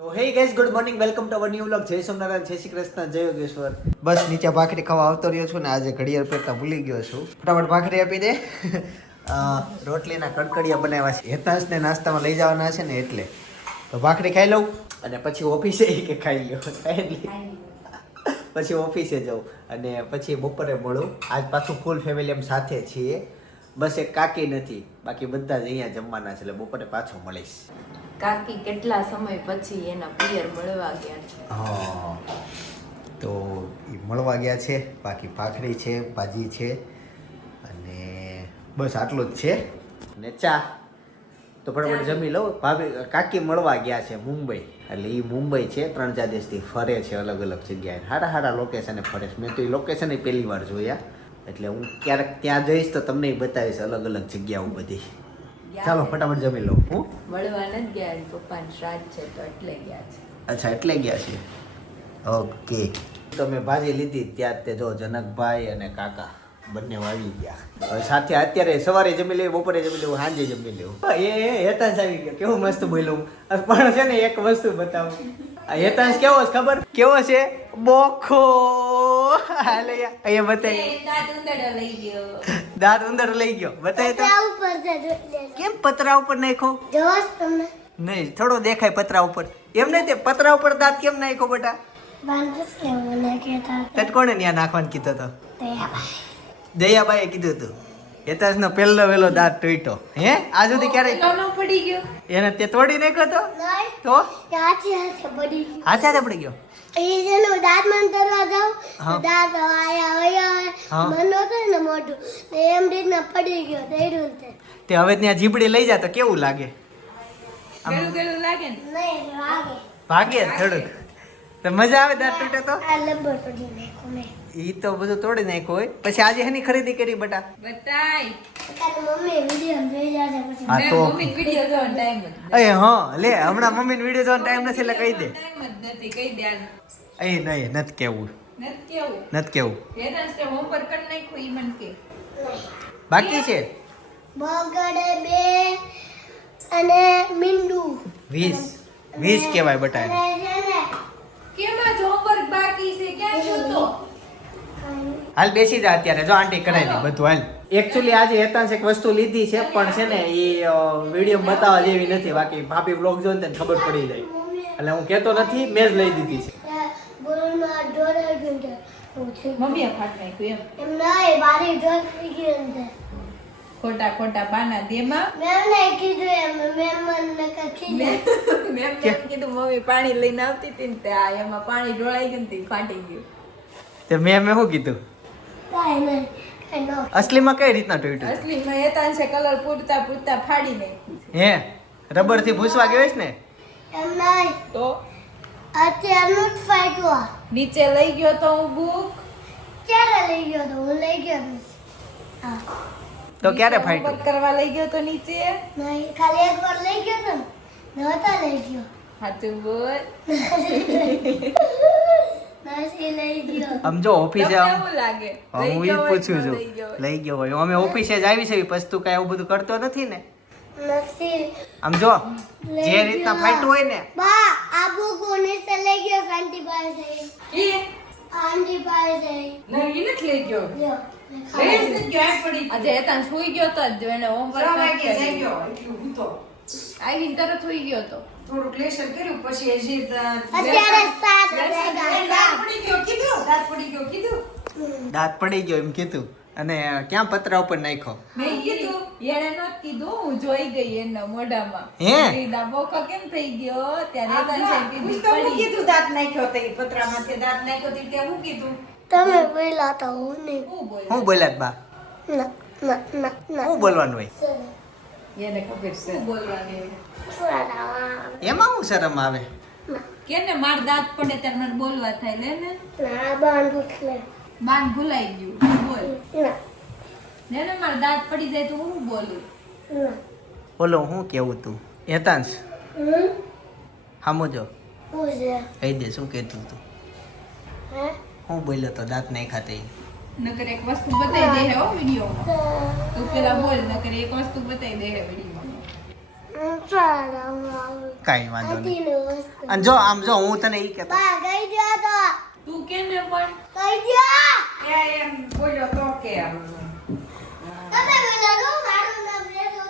તો hey guys good morning welcome to our new vlog જય સોમનારાયણ જય શ્રી કૃષ્ણ જય યોગેશ્વર. બસ નીચે ભાખરી ખાવા આવતો રહ્યો છું ને આજે ઘડિયાળ પહેરતા ભૂલી ગયો છું. ફટાફટ ભાખરી આપી દે. રોટલીના કડકડિયા બનાવ્યા છે. હેતાંશને નાસ્તામાં લઈ જવાના છે ને એટલે. તો ભાખરી ખાઈ લઉં. અને પછી ઓફિસે કે ખાઈ લો પછી ઓફિસે જાઉં. અને પછી બપોરે મળું. આજ પાછું ફૂલ ફેમિલી એમ સાથે છીએ. બસ એક કાકી નથી. બાકી બધા જ અહીંયા જમવાના છે એટલે બપોરે પાછો મળીશ. કાકી કેટલા સમય પછી એના પિયર મળવા ગયા છે? હા. તો એ મળવા ગયા છે બાકી ભાખરી છે ભાજી છે અને બસ આટલું જ છે. ને ચા. તો ફટાફટ જમી લઉં. ભાભી કાકી મળવા ગયા છે મુંબઈ. એટલે એ મુંબઈ છે ત્રણ ચાર દિવસથી ફરે છે અલગ અલગ જગ્યાએ. સારા સારા લોકેશને ફરે છે. મેં તો એ લોકેશન પહેલી વાર જોયા. એટલે હું ક્યારેક ત્યાં જઈશ તો તમને બતાવીશ અલગ અલગ જગ્યાઓ બધી. ચાલો ફટાફટ જમી લઉં હું? મળવા નથી ગયા એના પપ્પાને શ્રાદ્ધ છે તો એટલે ગયા છે. અચ્છા એટલે ગયા છે? ઓકે. તો મેં ભાજી લીધી ત્યાં તે જો જનકભાઈ અને કાકા બંને વાવી ગયા. હવે સાથે અત્યારે સવારે જમી લેવું બપોરે જમી લેવું સાંજે જમી લેવું એ એ હેતાંશ આવી ગયો. કેવું મસ્ત બોલ્યું પણ છે ને એક વસ્તુ બતાવું. આ હેતાંશ કેવો છે ખબર? કેવો છે? બોખો. હાલે. અહીંયા બતાવી લઈ ગયો. દાંત ઉંદર લઈ ગયો. બતાવી તો. કેમ પતરા ઉપર નાખો નહીં થોડો દેખાય પતરા ઉપર. એમ નહીં તે પતરા ઉપર દાંત કેમ નાખ્યો બેટા? તને કોણે ત્યાં નાખવાનું કીધો તો દયાભાઈ. દયાબાઈએ કીધું હતું. હેતાંશનો પહેલો વેલો દાંત તૂટ્યો. હે? આ સુધી ક્યારે લોનો પડી ગયો. એને તે તોડી નાખ્યો તો? તો? હાથે હાથે પડી ગયો. હાથે હાથે પડી ગયો? એ હું દાંત મંતરવા જાઉં. તો દાંત આયા હા. મન નહોતું ને મોઢું. તો એમ રીતના પડી ગયો દયડું તે. તે હવે ત્યાં જીબડી લઈ જા તો કેવું લાગે? ગળું ગળું લાગે ને? નહીં ભાગે ભાગે થોડુંક તો મજા આવે દાંત તૂટે તો? આ લંબો તોડી નાખ્યો મેં. ઈ તો બધું તોડી નાખ્યું હોય. પછી આજે એની ખરીદી કરી બટા? બતાય. તારી મમ્મી વીડિયો જોઈ જશે પછી. હા તો મમ્મીને વીડિયો જોવાનો ટાઈમ જ અરે હા લે હમણાં મમ્મીને વીડિયો જોવાનો ટાઈમ નથી એટલે કહી દે. ટાઈમ જ નથી કહી દે આને. એ નહીં નથી કેવું. નથી કેવું? બાકી છે? બગડે બે અને મીંડુ. વીસ. વીસ કહેવાય બટા કેમાં જ હોમવર્ક બાકી છે? ક્યાં છો તો? હાલ બેસી જા અત્યારે. જો આંટી કરાવી દે બધું હાલ. એકચ્યુઅલી આજે હેતાંશ એક વસ્તુ લીધી છે પણ છે ને એ વીડિયો બતાવવા જેવી નથી. બાકી ભાભી બ્લોગ જોઈને તને ખબર પડી જાય. એટલે હું કહેતો નથી મેં જ લઈ દીધી છે. ખોટા ખોટા બાના દેમાં. મેમ ને કીધું એમ મેમ મને નકર મેમ મેં કીધું મમ્મી પાણી લઈને આવતી હતી ને તે આ એમાં પાણી ઢોળાઈ ગયું ફાટી ગયું. તે મેં મેં શું કીધું? કાંઈ નહીં કાંઈ ન અસલીમાં કઈ રીતના તૂટ્યું અસલી મેં છે કલર પૂરતા પૂરતા ફાડી નાખ્યું હે? રબરથી ભૂસવા ગયો છે ને? એમ નહીં. તો? અત્યારનું જ ફાટ્યો આ. નીચે લઈ ગયો તો હું બુક ક્યારે લઈ ગયો તો? હું લઈ ગયો તો. હા. તો ક્યારે ફાટ્યું? કરવા લઈ ગયો તો નીચે? નહીં ખાલી એક વાર લઈ ગયો તો ને. નહોતા લઈ ગયો. હાચું બોલ. નથી લઈ ગયો આમ જો ઓફિસે આમ એવું લાગે? હું ઈ પૂછું છું. લઈ ગયો હોય. લઈ ગયો હોય. અમે ઓફિસે જ આવી છે પછી તું કાંઈ એવું બધું કરતો નથી ને? આમ જો જે રીતના ગયો. ફાટ્યું હોય ને? બા આ બુક નીચે લઈ ગયો આંટી પાસે ઈ? આંટી પાસે નહીં, ઈ નથી લઈ ગયો. લ્યો લઈ જ નથી ગયો, આ પડી. આજે હેતાંશ સુઈ ગયો તો જ એને. આવીને તરત સુઈ ગયો તો. થોડુંક લેસન કર્યું પછી હજી અત્યારે સાત દાંત પડી ગયો કીધું? દાંત પડી ગયો કીધું? દાંત પડી ગયો એમ કીધું. અને ક્યાં પતરા ઉપર નાખ્યો? મેં કીધું એને નહોતું કીધું હું જોઈ ગઈ એના મોઢામાં. હે? કીધા, કેમ થઈ ગયો? ત્યારે હેતાંશે કીધું, પૂછતો હું કીધું દાંત નાખ્યો તો ઈ પતરામાંથી દાંત નાખ્યો તો ઈ હું કીધું? તમે બોલ્યા તો હું નહીં. હું બોલ્યા બા. ના ના ના ના. હું બોલવાનું હોય? એને ખબર છે. બોલવાની એમાં હું શરમ આવે? કેને માર દાંત પડે ત્યારે મને બોલવા થાય લે ને. ના બાન ભૂલાઈ ગયું બોલ. ને. ને માર દાંત પડી જાય તો હું બોલું? બોલો હું કેવું તું? હેતાંશ? હમ? હામો જો કહી દે શું કહેતું તું? હે? હું બોલ્યો તો દાંત નહીં ખાતે નકર એક વસ્તુ બતાવી દે હે વિડીયોમાં. તો તું પેલા બોલ નકર એક વસ્તુ બતાવી દે હે વિડીયોમાં. કઈ વાંધો નહીં. અને જો આમ જો હું તને ઈ કહેતો. ગઈ ગયો તો. તું કેને પણ કઈ ગયો. એ એમ બોલ્યો તો કે આમ, તમે પેલા લો મારું નામ લેજો.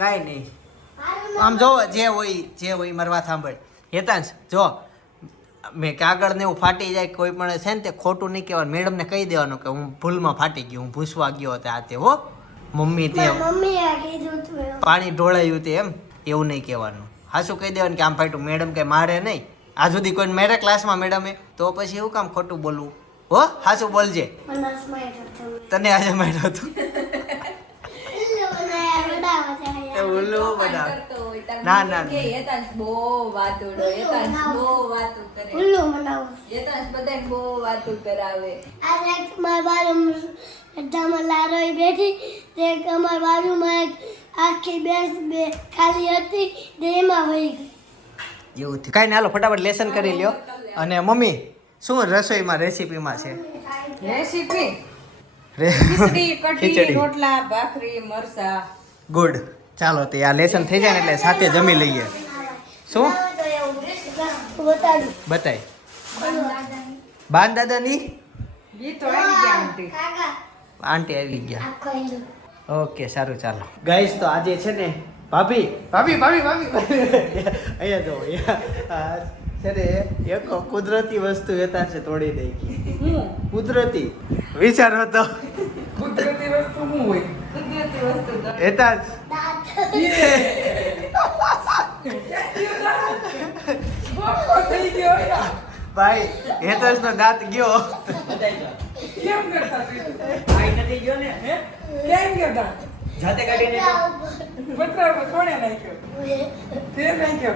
કાંઈ નહીં. આમ જો જે હોય જે હોય મરવા સાંભળ. હેતાંશ જો મેં કાગળ ને એવું ફાટી જાય કોઈ પણ છે ને તે ખોટું નહીં કહેવાનું. મેડમને કહી દેવાનું કે હું ભૂલમાં ફાટી ગયું હું ભૂસવા ગયો હતો આ તે હો. મમ્મી તે. પાણી ઢોળાયું તે એમ એવું નહીં કહેવાનું. હાશું કહી દેવાનું કે આમ ફાટ્યું? મેડમ કે મારે નહીં. આ સુધી કોઈ મેરે ક્લાસમાં મેડમે? તો પછી એવું કામ ખોટું બોલવું હો હાશું બોલજે. તને આજે માર્યો હતું. ઉલ્લુ બનાયા, બનાવવા જાય. એ ઉલ્લુ બનાવ. ના, ના, કે હેતાંશ બહુ વાતુડો હેતાંશ બહુ વાતો કરે. ઉલ્લુ બનાવું. હેતાંશ બધાને બહુ વાતો કરાવે. આજે એક મારા બાજુમાં બધામાં લારોઈ બેઠી તે એક બાજુમાં એક આખી બેસ બે ખાલી હતી તે એમાં વહી ગઈ. એવું થયું. કાંઈ ના હાલો ફટાફટ લેસન કરી લ્યો. અને મમ્મી શું રસોઈમાં રેસીપીમાં છે? રેસીપી? ખીચડી કઢી રોટલા ભાખરી મરસા ગુડ. ચાલો તે આ લેસન થઈ જાય ને એટલે સાથે જમી લઈએ. શું? બતાય. બાન દાદાની ઈ તો આવી ગયા આંટી. આવી ગયા. ઓકે સારું ચાલો. ગાઈસ તો આજે છે ને ભાભી. ભાભી ભાભી ભાભી. અહીંયા જો છે ને એક કુદરતી વસ્તુ હતા છે તોડી દઈ હું? કુદરતી. વિચારો હતો. કુદરતી વસ્તુ શું હોય? કુદરતી વસ્તુ તો ભાઈ હેતસ નો દાંત ગયો. કેમ કરતા ગયો ને કેમ ગયો તા? જાતે પતરામાં કોણે નાખ્યો. તે નાખ્યો.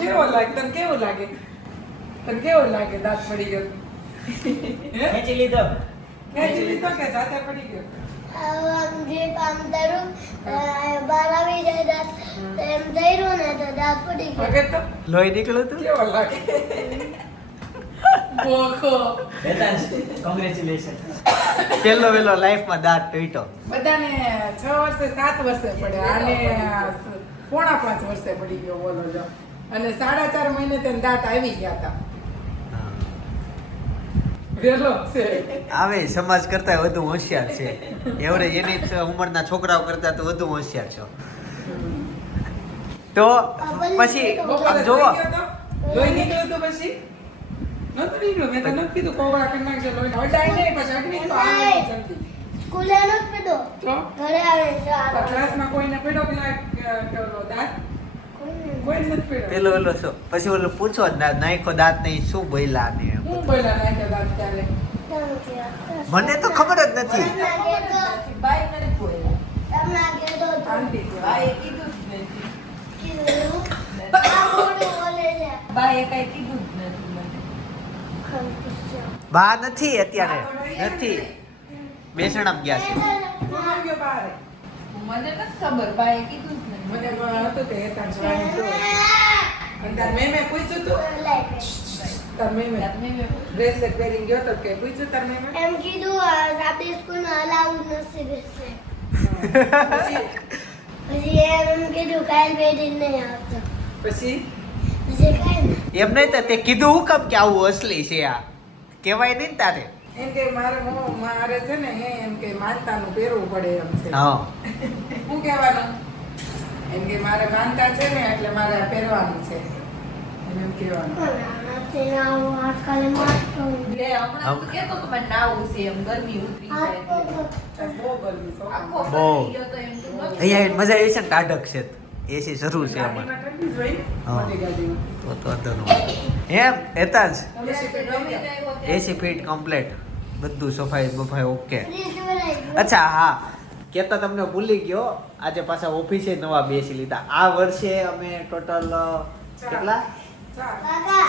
કેવો લાગે? તને કેવું લાગે? તને કેવો લાગે દાંત પડી ગયો? હે? ખેંચી લીધો. ખેંચી લીધો કે જાતે પડી ગયો? જાય દાંત. એમ ને તો દાંત પડી ગયો. લોહી નીકળ્યું તું? કેવો લાગે? બોખો કોંગ્રેચ્યુલેશન પેલો વેલો લાઈફમાં દાંત તૂટ્યો. બધાને છ વર્ષે સાત વર્ષે પડે આને પોણા પાંચ વર્ષે પડી ગયો બોલો જો. અને સાડા ચાર મહિને તેને દાંત આવી ગયા હતા. આવે સમાજ કરતા વધુ હોશિયાર છે. એવડે એની ઉંમરના છોકરાઓ કરતા તો વધુ હોશિયાર છો. તો પછી આમ જોવો લોહી નીકળ્યું તો પછી? નતું નીકળ્યું? મેં તો નથી કીધું કોગળા કરી નાખજો લોહી અડાય નહીં પછી અડવી તો આવે સ્કૂલે નો પીધો? ઘરે આવે તો ક્લાસમાં કોઈને પડ્યો પેલા પેલો દાંત? કોઈ પેલો શું? પછી ઓલો પૂછો નાખો દાંત નહીં શું બોલ્યા ને. હું નાખ્યો મને તો ખબર જ નથી બાઈ મને બોલ્યા તમને કીધું હતું. આંટી છે. બાઈએ કીધું જ નથી કીધું. આ મોટું બોલે છે. બાઈએ કઈ કીધું જ નથી મને બા નથી અત્યારે નથી બેસણામ ગયા છે. મને નથી ખબર બાએ કીધું જ મને હતું કે જવાનું હતું. અને તાર મેમે પૂછ્યું તું બ્રેસલેટ પહેરીને ગયો તો કે પૂછ્યું તાર એમ કીધું આ આપણી સ્કૂલમાં અલાઉડ નથી બેસલે પછી? એમ કીધું કાલ બેઠીને નહીં આવતો. પછી? એમ નહીં તો તે કીધું હું કેમ કે આવું અસલી છે આ? કહેવાય નહીં તારે? એમ કે મારે મો- મારે છે ને હે એમ કે માનતાનું પહેરવું પડે એમ છે. હા. શું કહેવાનું? એમ કે મારે માનતા છે ને એટલે મારે આ પહેરવાનું છે. એમ કહેવાનું. કહેતો મજા આવી છે ને ટાઢક છે. એસી શરૂ છે અમારે. તો તો એમ એતા જ. AC fit complete. બધું સફાઈ બફાઈ ઓકે. અચ્છા હા. કેતા તમને ભૂલી ગયો આજે પાછા ઓફિસે નવા બેસી લીધા. આ વર્ષે અમે ટોટલ કેટલા?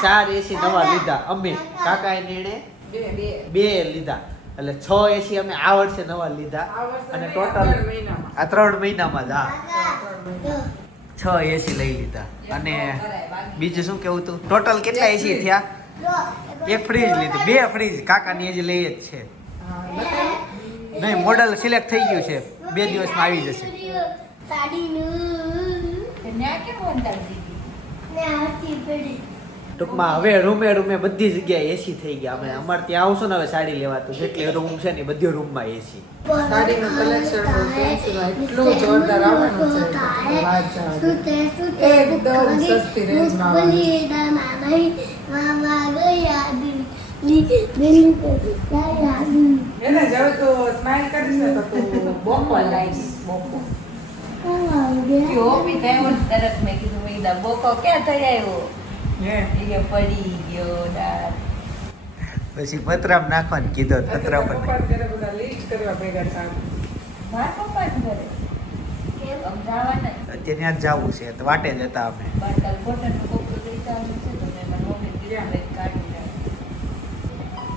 ચાર. એસી નવા લીધા. અમે કાકા નિર્ણય બે લીધા. એટલે છ એસી અમે આ વર્ષે નવા લીધા. અને ટોટલ આ ત્રણ મહિનામાં. જ હા. છ એસી લઈ લીધા. અને બીજું શું કેવું તું? ટોટલ કેટલા એસી થયા? એક ફ્રીજ લીધી. બે ફ્રીજ. કાકાની હજી લઈ જ છે. નહીં મોડલ સિલેક્ટ થઈ ગયું છે. બે દિવસમાં આવી જશે. ટૂંકમાં હવે રૂમે રૂમે બધી જગ્યાએ એસી થઈ ગયા. અમે અમારે ત્યાં આવશો ને હવે સાડી લેવા તો જેટલી રૂમ છે ને બધી રૂમમાં એસી સાડીનું હોય. એટલું જોરદાર આવવાનું છે. એકદમ સસ્તી આવવાનું. એને જ તો સ્માઈલ કરીશ ને તો તું બોકો લાઈશ બોકો થયો તરત મેં કીધું મેં કીધું બોકો ક્યાં થઈ આવ્યો? હે? એ પડી ગયો દાંત પછી પતરામ નાખવાનું કીધો પતરા પર અત્યારે ત્યાં જવું છે તો વાટે જ હતા અમે.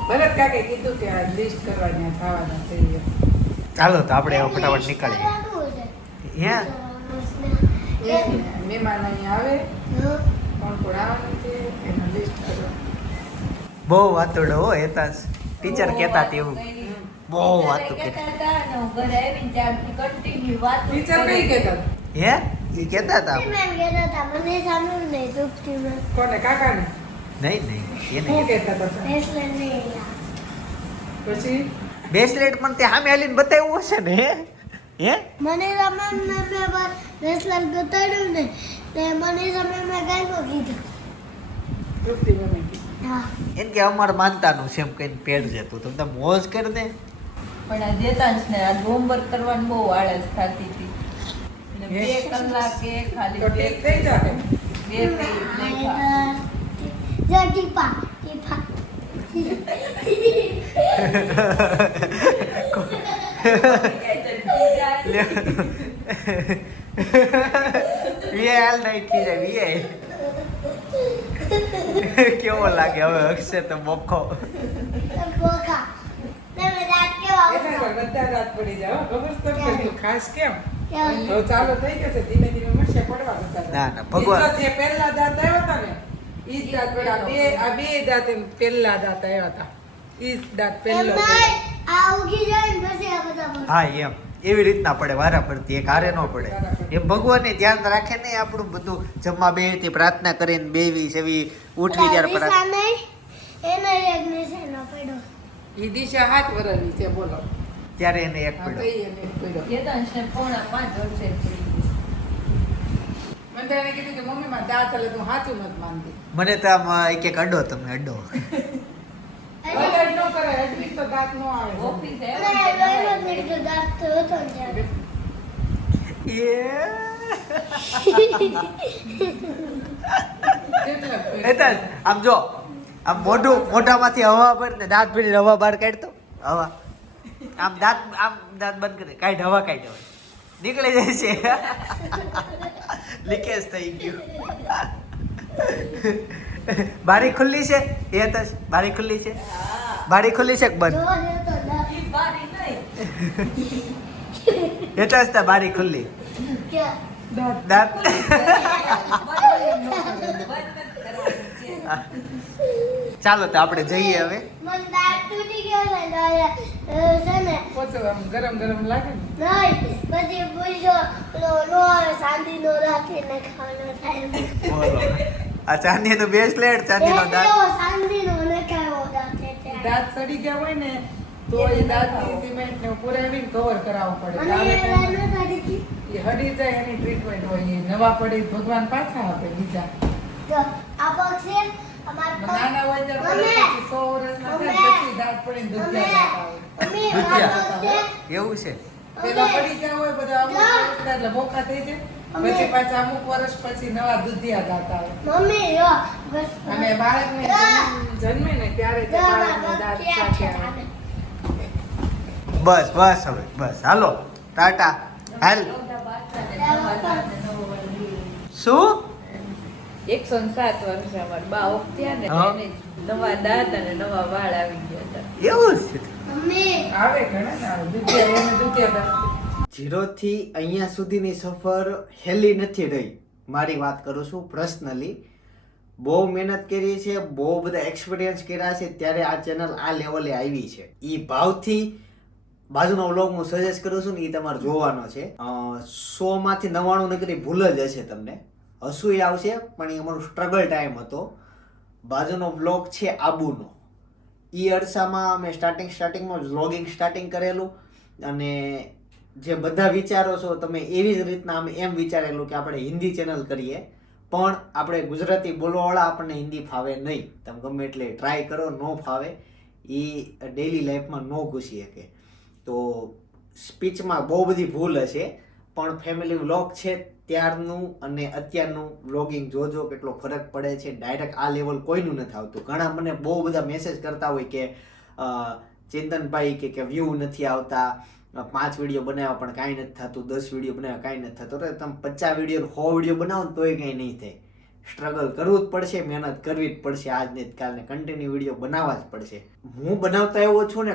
ભરત કાકે કીધું કે આ લિસ્ટ કરવા ત્યાં થવાના. ચાલો તો આપણે હવે ફટાફટ નીકળીએ. હે મહેમાન અહીં આવે. કોણ કોણ આવવાનું છે એનું લિસ્ટ કરો. બહુ વાતોડો હો હેતાસ ટીચર કહેતા તેવું બહુ વાતો કહેતા હતા ટીચર કઈ કહેતા હે? એ કહેતા હતા મને સાંભળ્યું નહીં ચૂપથી મેં કોને કાકાને? નહીં નહીં શું કહેતા હતા? બેસલેટ નહીં પછી? બેસલેટ પણ તે સામે હાલીને બતાવ્યું હશે ને હે? મને રમણ મેં મેં રેસલર બતાડ્યું ને તે મને સમય મે ગાયકો કીધું. તૃપ્તિ હા. એમ કે અમારે માનતાનું છે એમ કઈને પેડ છે તું તમને મોજ કર દે. પણ આ દેતાંશ ને આ હોમવર્ક કરવાની બહુ આળસ થતી હતી. બે? કલાકે ખાલી તો બે થઈ જાય બે. જો ટીપા ટીપા. વીએ હાલ નાખી જાય વીએ કેવો લાગે હવે અક્ષય તો બખો. ખાસ કેમ? ચાલુ થઈ ગયો છે ધીમે ધીમે મસ્યા પડવા. ના, ના, ભગવાન- જે પહેલા દાંત આવ્યા હતા ને? ઈ જ દાંત પડ્યા. બે આ બે દાંત એમ પહેલા દાંત આવ્યા હતા. ઈ જ દાંત પહેલો હા એમ. એવી રીતના પડે વારા એક હારે ન પડે. એમ ભગવાને ધ્યાન રાખે ને આપણું બધું જમવા બેહતી પ્રાર્થના કરીને બેવી સેવી ઉઠવી ત્યારે પ્રાર્થના પડ્યો. દિશા હાથ વરની છે બોલો. ત્યારે એને એક તો પડ્યો. મને તો કીધું કે મમ્મી માં દાંત એટલે તું સાચું નથી માનતી. મને તો આમ એક એક અડો તમે અડો. કરે એટલી તો દાંત ન આવે. ઓફિસ લોહીનો જ નીકળ્યો દાંત તો હતો ને. કેટલા આમ જો આમ મોઢું મોઢામાંથી હવા ભર ને દાંત ભરીને હવા બહાર કાઢતો. હવા. આમ દાંત આમ દાંત બંધ કરી કાઢ હવા કાઢ હવે. નીકળી જાય છે. લીકેજ થઈ ગયું. બારી ખુલ્લી છે? એ તો બારી ખુલ્લી છે? બારી ખુલ્લી છે કે બંધ? એટલે જ બારી ખુલ્લી દાંત. ન. ચાલો તો આપણે જઈએ હવે. ને ને ગરમ ગરમ લાગે ને. પછી પૂછ્યો નો નો ચાંદીનો રાખીને ખાવાનો આ ચાંદીનો બેસલેટ ચાંદીનો એક દાંત. દાંત. સડી ગયા હોય ને તો એ દાંતની સિમેન્ટ ને પુરાવીને કવર કરાવવું પડે એ હડી જાય એની ટ્રીટમેન્ટ હોય એ નવા પડે ભગવાન પાછા આપે બીજા. નાના હોય ત્યારે સો વર્ષના પછી દાંત પડીને દુખ્યા. એવું છે પેલા પડી ગયા હોય બધા એટલે બોખા થઈ જાય. પછી પાછા અમુક વર્ષ પછી નવા દુધિયા દાંત આવે મમ્મી, જો, અને બાળકને ના. જન્મે ને ત્યારે તે બાળકના દાંત સાથે બસ બસ હવે બસ. હાલો. ટાટા. હાલ. શું? એકસો ને સાત વર્ષ અમાર બા ઓફ ને એને નવા દાંત અને નવા વાળ આવી ગયા હતા. એવું છે. મમ્મી, આવે ઘણા ને દુધિયા એને દુધિયા દાંત. જીરોથી અહીંયા સુધીની સફર હેલી નથી રહી. મારી વાત કરું છું પર્સનલી બહુ મહેનત કરી છે, બહુ બધા એક્સપિરિયન્સ કર્યા છે, ત્યારે આ ચેનલ આ લેવલે આવી છે. એ ભાવથી બાજુનો વ્લોગ હું સજેસ્ટ કરું છું ને એ તમારે જોવાનો છે. સોમાંથી નવ્વાણું નગરી ભૂલ જ હશે તમને. હસુય આવશે, પણ એ અમારો સ્ટ્રગલ ટાઈમ હતો. બાજુનો વ્લોગ છે આબુનો. એ અરસામાં અમે સ્ટાર્ટિંગ સ્ટાર્ટિંગમાં વ્લોગિંગ સ્ટાર્ટિંગ કરેલું. અને જે બધા વિચારો છો, તમે એવી જ રીતના અમે એમ વિચારેલું કે આપણે હિન્દી ચેનલ કરીએ. પણ આપણે ગુજરાતી બોલવાવાળા આપણને હિન્દી ફાવે નહીં. તમે ગમે એટલે ટ્રાય કરો, ન ફાવે, એ ડેલી લાઈફમાં ન ઘૂસી શકે. તો સ્પીચમાં બહુ બધી ભૂલ હશે, પણ ફેમિલી વ્લોગ છે ત્યારનું અને અત્યારનું વ્લોગિંગ જોજો કેટલો ફરક પડે છે. ડાયરેક્ટ આ લેવલ કોઈનું નથી આવતું. ઘણા મને બહુ બધા મેસેજ કરતા હોય કે ચિંતનભાઈ કે વ્યૂ નથી આવતા. પાંચ વીડિયો બનાવ્યા, પણ કાંઈ નથી થતું. દસ વીડિયો બનાવ્યા, કાંઈ નથી થતું. તો તમે પચાસ વીડિયો સો વીડિયો બનાવો તોય કંઈ નહીં થાય. સ્ટ્રગલ કરવું જ પડશે, મહેનત કરવી જ પડશે. આજને જ કાલને કન્ટિન્યુ વીડિયો બનાવવા જ પડશે. હું બનાવતા એવો છું ને,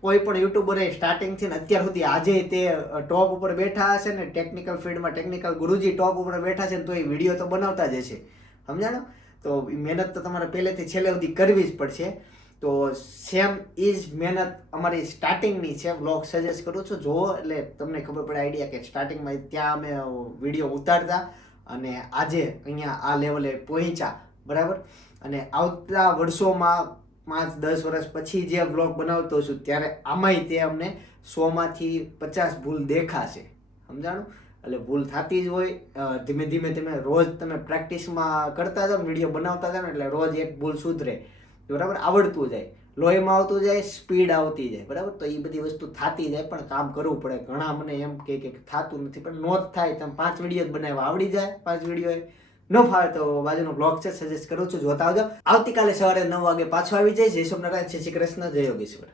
કોઈ પણ યુટ્યુબરે સ્ટાર્ટિંગથી ને અત્યાર સુધી આજે તે ટોપ ઉપર બેઠા હશે ને ટેકનિકલ ફિલ્ડમાં ટેકનિકલ ગુરુજી ટોપ ઉપર બેઠા છે ને, તો એ વીડિયો તો બનાવતા જ હશે. સમજાણો? તો મહેનત તો તમારે પહેલેથી છેલ્લે સુધી કરવી જ પડશે. તો સેમ ઇઝ મહેનત અમારી સ્ટાર્ટિંગની છે વ્લોગ સજેસ્ટ કરું છું. જુઓ, એટલે તમને ખબર પડે આઈડિયા કે સ્ટાર્ટિંગમાં ત્યાં અમે વીડિયો ઉતારતા અને આજે અહીંયા આ લેવલે પહોંચ્યા, બરાબર? અને આવતા વર્ષોમાં પાંચ, દસ વર્ષ પછી જે વ્લોગ બનાવતો છું, ત્યારે આમાંય તે અમને સોમાંથી પચાસ ભૂલ દેખાશે. સમજાણું? એટલે ભૂલ થતી જ હોય. ધીમે ધીમે ધીમે રોજ તમે પ્રેક્ટિસમાં કરતા જાઓ વીડિયો બનાવતા જાઓ એટલે રોજ એક ભૂલ સુધરે. બરાબર આવડતું જાય. લોહીમાં આવતું જાય, સ્પીડ આવતી જાય. બરાબર? તો એ બધી વસ્તુ થતી જાય, પણ કામ કરવું પડે. ઘણા મને એમ કે કે થતું નથી, પણ નોંધ થાય. તમે પાંચ વીડિયો બનાવવા આવડી જાય પાંચ વીડિયો ન ફાવે તો બાજુનો બ્લોગ છે સજેસ્ટ કરું છું. જોતા આવજો. આવતીકાલે સવારે નવ વાગે પાછો આવી જાય. જય સોમનારાયણ. શ્રી કૃષ્ણ. જય યોગેશ્વર.